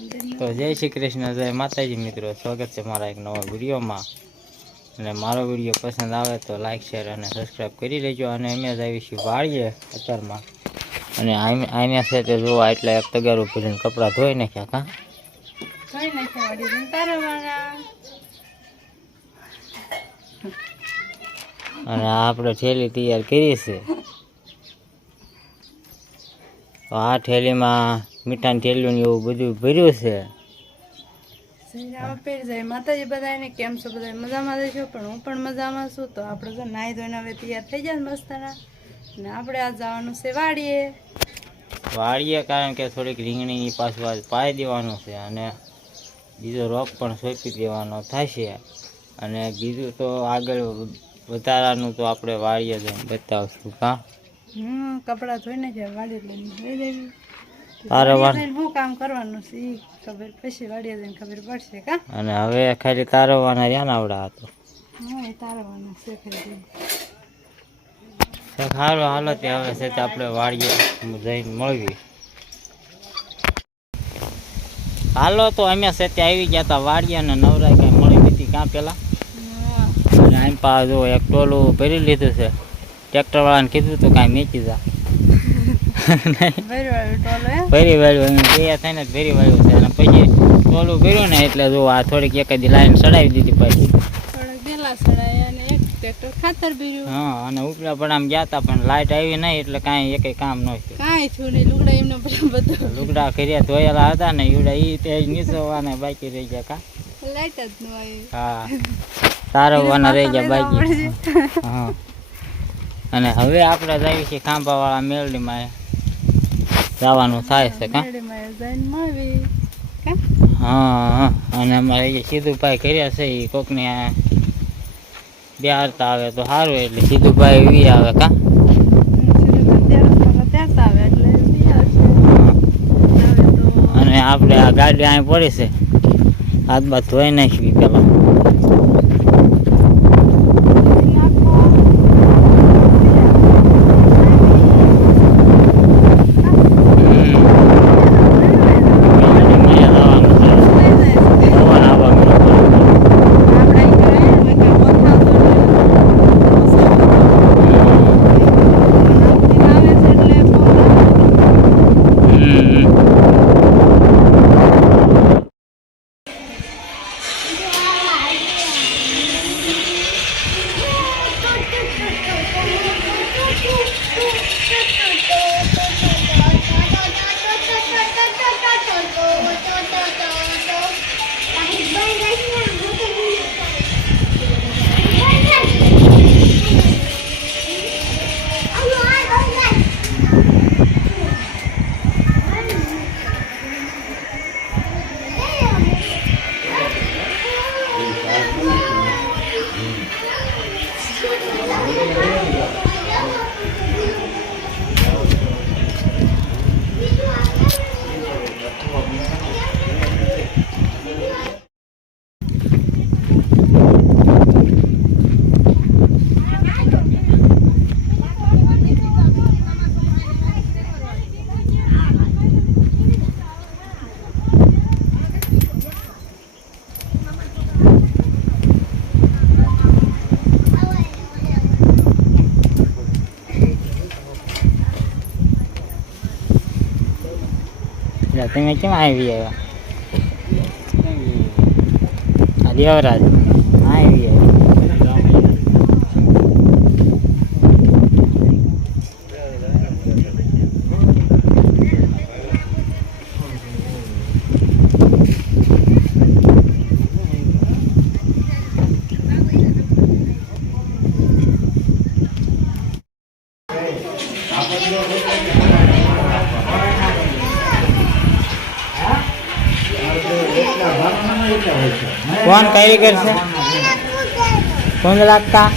તો જય શ્રી કૃષ્ણ જય માતાજી મિત્રો. સ્વાગત છે મારા એક નવા વિડીયોમાં. અને મારો વીડિયો પસંદ આવે તો લાઇક શેર અને સબસ્ક્રાઈબ કરી લેજો. અને અમે જ આવીશું વાળીએ અત્યારમાં. અને અહીંયા છે તે જોવા એટલે એક તગારું ભરીને કપડાં ધોઈ નાખ્યા કાં નાખ્યા અને આપણે થેલી તૈયાર કરી છે. આ થેલીમાં મીઠાની થેલીઓ ને એવું બધું ભર્યું છે. માતાજી બધાને કેમ છો? બધા મજામાં રહેશો પણ હું પણ મજામાં છું. તો આપણે તો નાહી ધોઈને હવે તૈયાર થઈ જાય મસ્તાના ને આપણે આ જવાનું છે વાડીએ. વાળીએ કારણ કે થોડીક રીંગણીની પાછું આજ પાઈ દેવાનું છે અને બીજો રોપ પણ સોંપી દેવાનો થશે. અને બીજું તો આગળ વધારાનું તો આપણે વાળીએ જઈને બતાવશું કાં? હમ કપડાં ધોઈને લઈને લઈ દેવી અને હવે ખાલી તારવાના રહ્યા આવડા હતો સારું હાલો તે હવે છે તે આપણે વાળીએ જઈને મળવી. હાલો તો અમે છે તે આવી ગયા હતા વાળીએ અને નવરાઈ કાંઈ મળી નથી કાં પેલા? અને આમ પા જો એક ટોલું ભરી લીધું છે. ટ્રેક્ટરવાળાને કીધું તો કાંઈ મેચી જા. ભરી વાળ્યું એમ તૈયાર થઈને જ ભરી વાળ્યું છે. અને પછી ટોલું ભર્યું ને એટલે જો આ થોડીક એકાદી લાઈન ચડાવી દીધી પાછી. એક હા અને ઉપલા પણ આમ ગયા હતા પણ લાઇટ આવી નહીં એટલે કાંઈ એક કામ ન થયું. લુગડા કર્યા ધોયેલા હતા ને ઈવડા ઈ તે નીચોવાના બાકી રહી ગયા કા. લાઈટ જ ન આવી. હા તારવવાના રહી ગયા બાકી. હા. અને હવે આપણે જઈએ છીએ ખાંભાવાળા મેલડીમાં. જવાનું થાય છે કા? હા અને અમારે જે સીધુભાઈ કર્યા છે એ કોકને બેહારતા આવે તો સારું એટલે સીધુભાઈ વી આવે કા? અને આપણે આ ગાડી અહીં પડી છે. હાથ બાદ ધોઈ નાખવી પેલા. એટલે તમે કેમ આવી આવ્યા? દેવરાજ. આવી આવ્યા. શાયરી કરશે કોણ લાગતા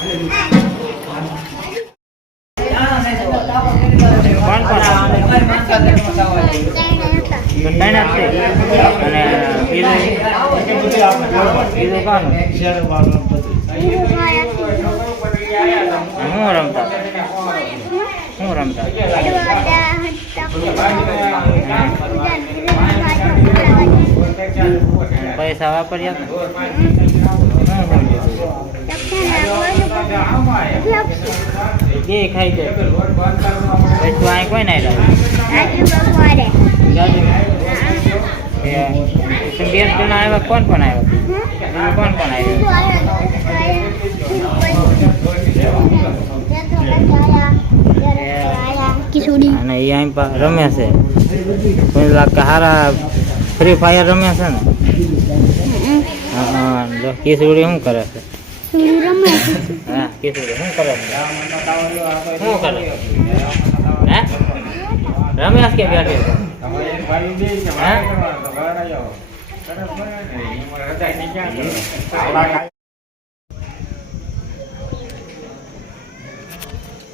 Thank you. હું રમતા? હું રમતા? પૈસા વાપર્યા? એ ખાઈ જાય અહીં કોઈ નહીં લાવે જણા આવ્યા કોણ કોણ આવ્યા? કોણ કોણ આવ્યું? અને એ અહીં પા રમે છે. હારા ફ્રી ફાયર રમે છે ને? હા કિશોરી શું કરે છે? હા શું કરે છે? શું કરે હે? રમેશ કે બેઠે છે?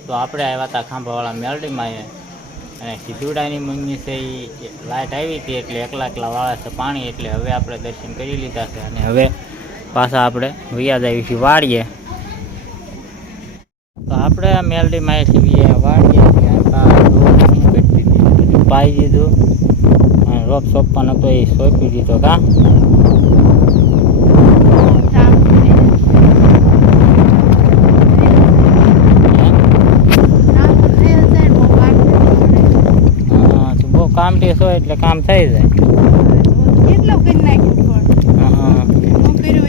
તો આપણે આવ્યા હતા ખાંભાવાળા મેલડીમાં એ અને સિદ્ધુડાની મમ્મી છે એ લાઇટ આવી હતી એટલે એકલા એકલા વાળા છે પાણી એટલે હવે આપણે દર્શન કરી લીધા છે અને હવે પાછા આપણે વ્યાજ આવી છીએ વાળીએ તો આપણે આ મેલડીમાં આવી છીએ બધું પાઈ દીધું રોપ સોંપવાનો તો એ સોંપી દીધો કા કામટી છો એટલે કામ થઈ જાય કેટલો કરી નાખ્યું પણ હા, હું કર્યું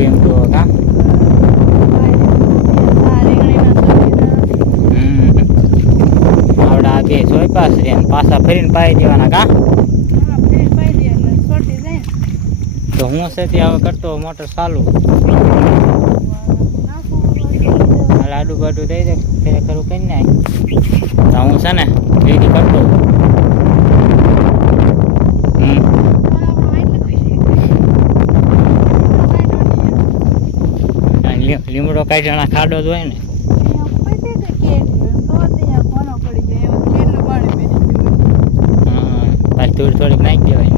એમ તો કા આ રીંગણીના સબ્જીના હમ. આવડા આ બે સોયપાસ છે ને પાછા ફરીને પાઈ દેવાના કા. તો હું છે તે હવે કરતો મોટર ચાલુ. લાડુ બાડુ દઈ દે ફેરે ખરું કરી નાખ તો હું છે ને રેડી કરતો લીમડો કાઢ્યાના ખાડો જ હોય ને. થોડી થોડીક નાખી દેવાય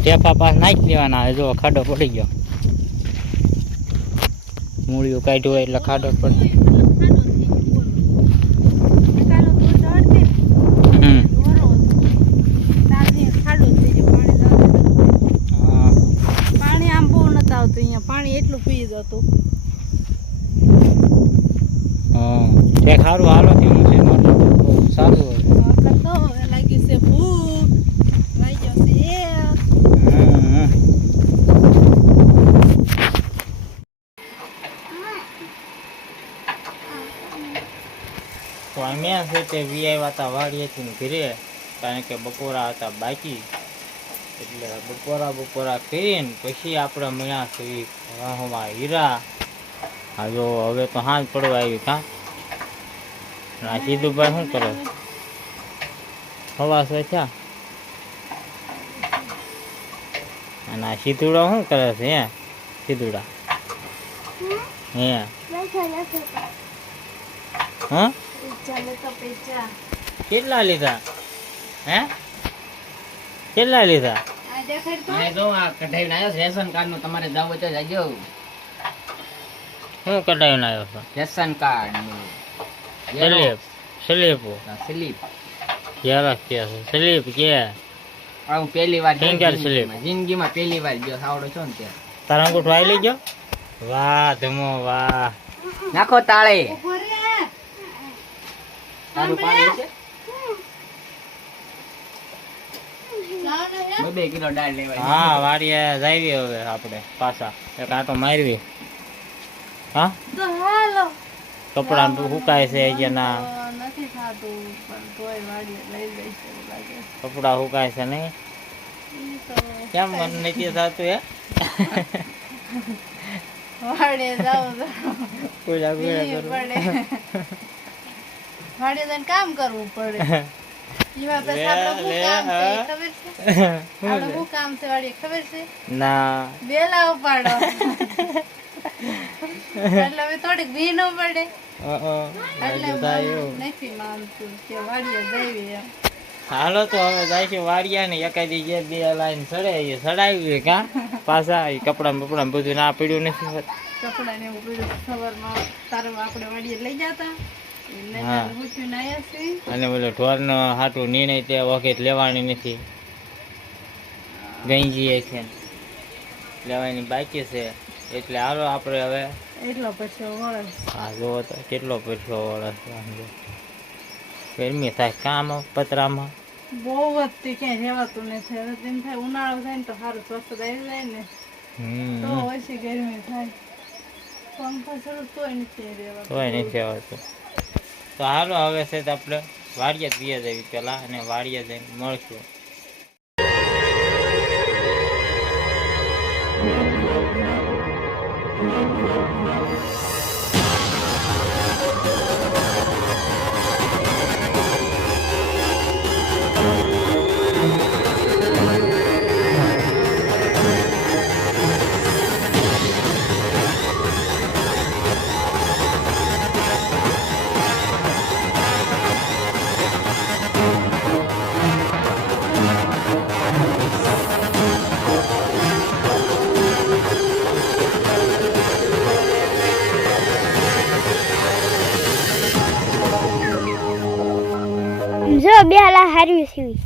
ટેપા પાસ નાખી દેવાના. હવે જો ખાડો પડી ગયો. મૂળિયું કાઢ્યું હોય એટલે ખાડો પડી હમ હા પાણી આમ બહુ નતું આવતું અહીંયા પાણી એટલું પી જતું હા. તે ખારું હાલો થી હું છે સારું હોય. તો અમે છે તે વી આવ્યા હતા વાડીએથી ઘરે કારણ કે બપોરા હતા બાકી. એટલે બપોરા બપોરા કરીને પછી આપણે મળ્યા છીએ વાહમાં હીરા. હા જો હવે તો હાજ પડવા આવી કા? આ સીધુભાઈ શું કરો? હવા છે અને આ સીધુડા શું કરે છે હે? સીધુડા. હે? હા? કેટલા લીધા? હે? કેટલા લીધા? આ તો. આ કઢાઈને આવ્યો રેશન કાર્ડનું તમારે જવું હોય તો જજો કઢાવીને આવ્યો છો? Ration card. નું સ્લીપ. સ્લીપ સ્લીપ કે સ્લીપ કે? આ હું પહેલી વાર Finger જિંદગીમાં. પહેલી વાર ગયો સાવડો છો ને ત્યાં. તારા અંગૂઠો આવી લઈ ગયો? વાહ ધમો વાહ. નાખો તાળે. તારું પાણી છે લાવ ને હે બે બે કિલો દાળ લેવાય. હા વાડીએ જાવી હવે આપણે પાછા. એક આટો મારવી. હા? કપડા સુકાય છે કે ના તો નથી થાતું પણ તોય વાડીએ લઈ જઈશ એવું લાગે કપડા સુકાય છે નહીં? કેમ મન નથી થતું હે? જાવું પૂજા પૂજા કામ કરવું પડે. ના. બેલા ઉપાડો. એટલે હવે થોડીક ભી ન પડે. હાલો તો હવે જાય વાડિયા ને એકાદી જે બે લાઈન ચડે એ ચડાવી કા પાછા એ કપડા બપડા બધું ના પડ્યું નથી કપડા ને એવું બધું સવારમાં તારમાં આપણે વાડીએ લઈ જતા? અને બોલો ઢોરનો હાટું નિર્ણય તે વખત લેવાની નથી. ગંજીએ છે. લેવાની બાકી છે. એટલે હાલો આપણે હવે. એટલો પછી વળે. હા જોવો તો કેટલો પૈસો વળસ ગરમી થાય કામ પતરામાં. બહુ જ તે ક્યાંય રહેવાતું નથી. હવે તેમ થાય ઉનાળો થાય ને તો સારું સ્વસ્થ આવી જાય ને. હમ. તો ઓછી ગરમી થાય. પંખા શરૂ તોય નથી રહેવાતું. તોય નથી આવતું. તો હાલો, હવે છે તો આપણે વાડિયા જઈએ જવી પેલા અને વાડિયા જઈને મળશું. જો બેલા હારી સીવી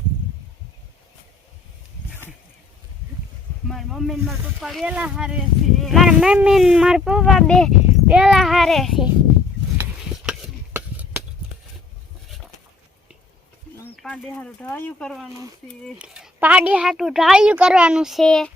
મારી મમ્મી ને મારા પપ્પા વેલા હારે છે. મારા મમ્મી ને મારા પપ્પા બે બેલા હારે છે. પાડી હારું ઢાળ્યું કરવાનું છે. પાડી હાટું ઢાળ્યું કરવાનું છે.